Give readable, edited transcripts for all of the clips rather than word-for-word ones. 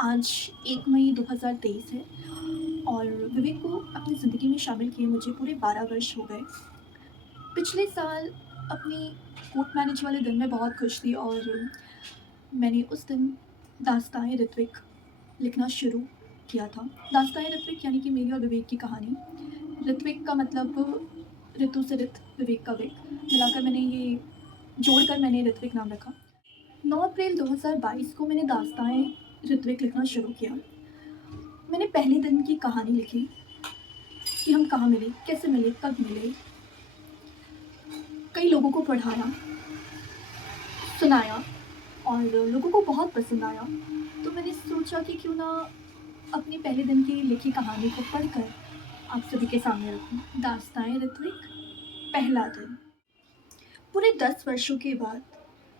आज 1 मई 2023 है और विवेक को अपनी ज़िंदगी में शामिल किए मुझे पूरे 12 वर्ष हो गए। पिछले साल अपनी कोर्ट मैरिज वाले दिन मैं बहुत खुश थी और मैंने उस दिन दास्तान ऋत्विक लिखना शुरू किया था। दास्तान ऋत्विक यानी कि मेरी और विवेक की कहानी। ऋत्विक का मतलब ऋतु से ऋत, विवेक का वेग मिलाकर मैंने ऋत्विक नाम रखा। 9 अप्रैल 2022 को मैंने दास्तान ऋत्विक लिखना शुरू किया। मैंने पहले दिन की कहानी लिखी कि हम कहाँ मिले, कैसे मिले, कब मिले। कई लोगों को पढ़ाया, सुनाया और लोगों को बहुत पसंद आया। तो मैंने सोचा कि क्यों ना अपनी पहले दिन की लिखी कहानी को पढ़कर आप सभी के सामने रखूं। दास्तान ऋत्विक, पहला दिन। पूरे 10 वर्षों के बाद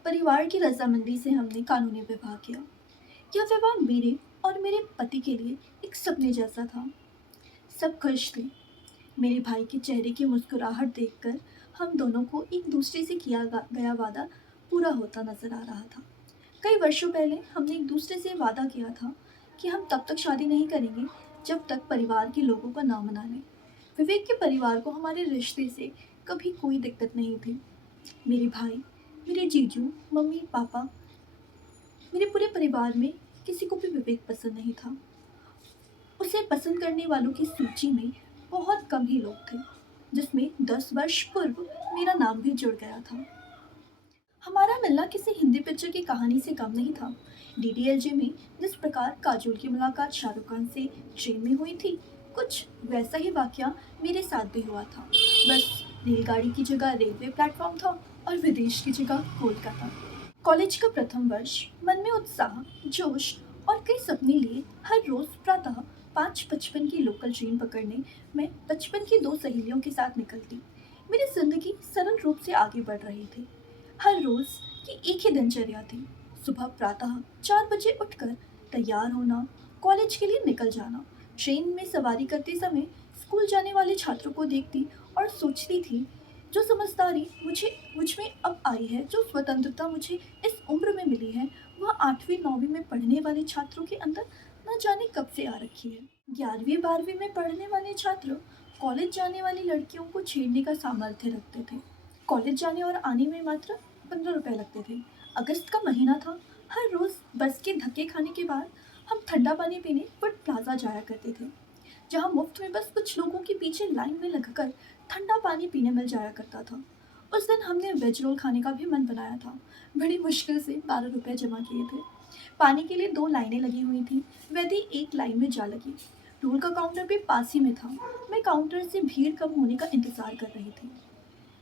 परिवार की रजामंदी से हमने कानूनी विवाह किया। यह विवाह मेरे और मेरे पति के लिए एक सपने जैसा था। सब खुश थे। मेरे भाई के चेहरे की मुस्कुराहट देखकर हम दोनों को एक दूसरे से किया गया वादा पूरा होता नजर आ रहा था। कई वर्षों पहले हमने एक दूसरे से वादा किया था कि हम तब तक शादी नहीं करेंगे जब तक परिवार के लोगों का ना मना लें। विवेक के परिवार को हमारे रिश्ते से कभी कोई दिक्कत नहीं थी। मेरे भाई, मेरे जीजू, मम्मी, पापा, मेरे पूरे परिवार में किसी को भी विवेक पसंद नहीं था। उसे पसंद करने वालों की सूची में बहुत कम ही लोग थे, जिसमें 10 वर्ष पूर्व मेरा नाम भी जुड़ गया था। हमारा मिलना किसी हिंदी पिक्चर की कहानी से कम नहीं था। डीडीएलजे में जिस प्रकार काजोल की मुलाकात शाहरुख खान से ट्रेन में हुई थी, कुछ वैसा ही वाकया मेरे साथ भी हुआ था। बस रेलगाड़ी की जगह रेलवे प्लेटफॉर्म था और विदेश की जगह कोलकाता। कॉलेज का प्रथम वर्ष, मन में उत्साह, जोश और कई सपने लिए हर रोज प्रातः 5:55 की लोकल ट्रेन पकड़ने मैं बचपन की 2 सहेलियों के साथ निकलती। मेरी जिंदगी सरल रूप से आगे बढ़ रही थी। हर रोज की एक ही दिनचर्या थी। सुबह प्रातः 4 बजे उठकर तैयार होना, कॉलेज के लिए निकल जाना। ट्रेन में सवारी करते समय स्कूल जाने वाले छात्रों को देखती और सोचती थी, जो समझदारी मुझ में अब आई है, जो स्वतंत्रता मुझे इस उम्र में मिली है, वह 8वीं 9वीं में पढ़ने वाले छात्रों के अंदर न जाने कब से आ रखी है। 11वीं 12वीं में पढ़ने वाले छात्र कॉलेज जाने वाली लड़कियों को छेड़ने का सामर्थ्य रखते थे। कॉलेज जाने और आने में मात्र 15 रुपए लगते थे। अगस्त का महीना था। हर रोज बस के धक्के खाने के बाद हम ठंडा पानी पीने फुट प्लाजा जाया करते थे, जहाँ मुफ्त में बस कुछ लोगों के पीछे लाइन में लगकर ठंडा पानी पीने मिल जाया करता था। उस दिन हमने वेज रोल खाने का भी मन बनाया था। बड़ी मुश्किल से 12 रुपए जमा किए थे। पानी के लिए 2 लाइनें लगी हुई थी। वैदी एक लाइन में जा लगी। रोल का काउंटर भी पास ही में था। मैं काउंटर से भीड़ कम होने का इंतजार कर रही थी।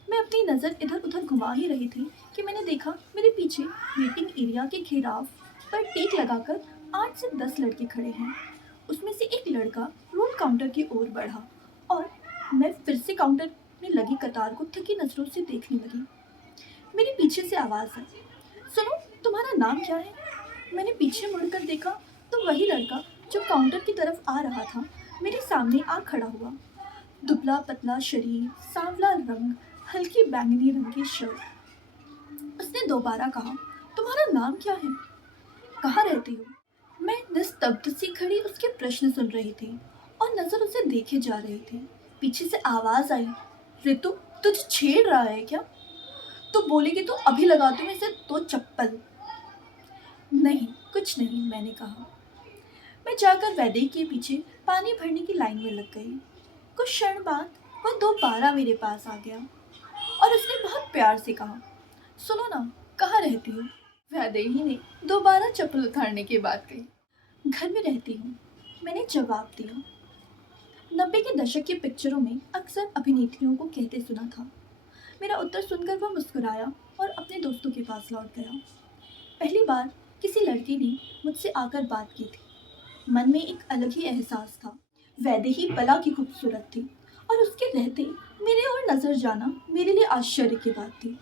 मैं अपनी नज़र इधर उधर घुमा ही रही थी कि मैंने देखा मेरे पीछे वेटिंग एरिया के घेराव पर टेक लगाकर 8 से 10 लड़के खड़े हैं। उसमें से एक लड़का रोल काउंटर की ओर बढ़ा और मैं फिर से काउंटर में लगी कतार को थकी नजरों से देखने लगी। मेरे पीछे से आवाज़ आई, सुनो, तुम्हारा नाम क्या है? मैंने पीछे मुड़कर देखा तो वही लड़का जो काउंटर की तरफ आ रहा था मेरे सामने आ खड़ा हुआ। दुबला पतला शरीर, सांवला रंग, हल्की बैंगनी रंग की शर्ट। उसने दोबारा कहा, तुम्हारा नाम क्या है? कहाँ रहती हो? मैं निस्तब्ध सी खड़ी उसके प्रश्न सुन रही थी और नजर उसे देखे जा रही थी। पीछे से आवाज आई, ऋतु, तुझे छेड़ रहा है क्या? तू बोलेगी तो अभी लगा दूं इसे 2 चप्पल। नहीं, कुछ नहीं, मैंने कहा। मैं जाकर वैद्य के पीछे पानी भरने की लाइन में लग गई। कुछ क्षण बाद वह दोबारा मेरे पास आ गया और उसने बहुत प्यार से कहा, सुनो ना, कहाँ रहती हो? वैदेही ने दोबारा चप्पल उतारने की बात कही। घर में रहती हूँ, मैंने जवाब दिया। 90 के दशक की पिक्चरों में अक्सर अभिनेत्रियों को कहते सुना था। मेरा उत्तर सुनकर वह मुस्कुराया और अपने दोस्तों के पास लौट गया। पहली बार किसी लड़की ने मुझसे आकर बात की थी। मन में एक अलग ही एहसास था। वैदेही बला की खूबसूरत थी और उसके रहते मेरे और नजर जाना मेरे लिए आश्चर्य की बात थी।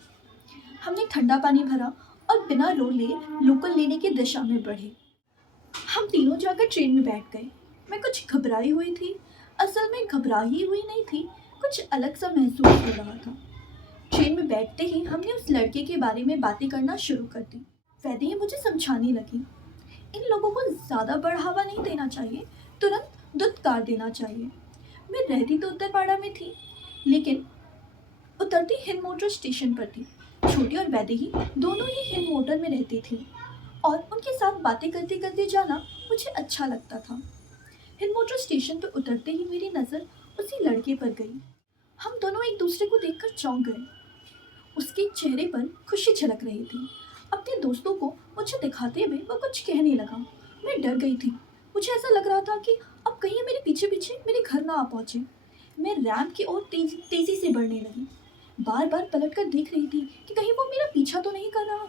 हमने ठंडा पानी भरा और बिना रोले लोकल लेने की दिशा में बढ़े। हम तीनों जाकर ट्रेन में बैठ गए। मैं कुछ घबराई हुई थी। असल में घबराई हुई नहीं थी, कुछ अलग सा महसूस हो रहा था। ट्रेन में बैठते ही हमने उस लड़के के बारे में बातें करना शुरू कर दी। वैदेही मुझे समझाने लगी, इन लोगों को ज़्यादा बढ़ावा नहीं देना चाहिए, तुरंत दुत्कार देना चाहिए। मैं रहती तो उत्तरपाड़ा में थी, लेकिन उतरती हिंद मोटर स्टेशन पर थी। छोटी और वैदेही दोनों ही हिंद मोटर में रहती थी और उनके साथ बातें करते करते जाना मुझे अच्छा लगता था। हिंद मोटर स्टेशन पर उतरते ही मेरी नज़र उसी लड़के पर गई। हम दोनों एक दूसरे को देखकर चौंक गए। उसके चेहरे पर खुशी झलक रही थी। अपने दोस्तों को मुझे दिखाते हुए वो कुछ कहने लगा। मैं डर गई थी। मुझे ऐसा लग रहा था कि अब कहीं ये मेरे पीछे पीछे मेरे घर ना आ पहुंचे। मैं रैंप की ओर तेजी से बढ़ने लगी। बार बार पलट कर देख रही थी कि कहीं वो मेरा पीछा तो नहीं कर रहा।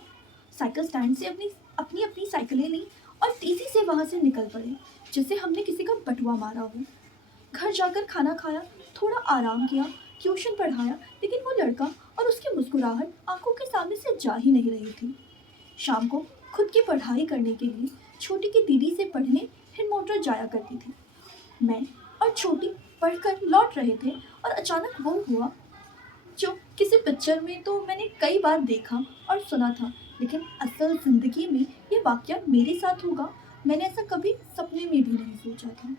साइकिल स्टैंड से अपनी अपनी अपनी साइकिलें ली और तेजी से वहां से निकल पड़े, जैसे हमने किसी का बटुआ मारा हो। घर जाकर खाना खाया, थोड़ा आराम किया, ट्यूशन पढ़ाया, लेकिन वो लड़का और उसकी मुस्कुराहट आंखों के सामने से जा ही नहीं रही थी। शाम को खुद की पढ़ाई करने के लिए छोटी की दीदी से पढ़ने हिंद मोटर जाया करती थी। मैं और छोटी पढ़कर लौट रहे थे और अचानक वो हुआ जो किसी पिक्चर में तो मैंने कई बार देखा और सुना था, लेकिन असल ज़िंदगी में ये वाक़या मेरे साथ होगा, मैंने ऐसा कभी सपने में भी नहीं सोचा था।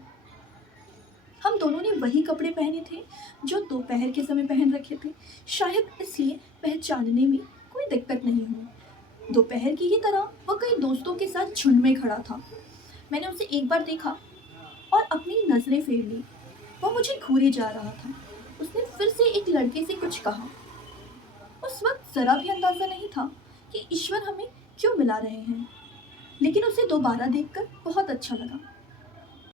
हम दोनों ने वही कपड़े पहने थे जो दोपहर के समय पहन रखे थे, शायद इसलिए पहचानने में कोई दिक्कत नहीं हुई। दोपहर की ही तरह वह कई दोस्तों के साथ झुंड में खड़ा था। मैंने उसे एक बार देखा और अपनी नज़रें फेर ली। वह मुझे घूरे जा रहा था। उसने फिर से एक लड़के से कुछ कहा। उस वक्त ज़रा भी अंदाज़ा नहीं था कि ईश्वर हमें क्यों मिला रहे हैं, लेकिन उसे दोबारा देखकर बहुत अच्छा लगा।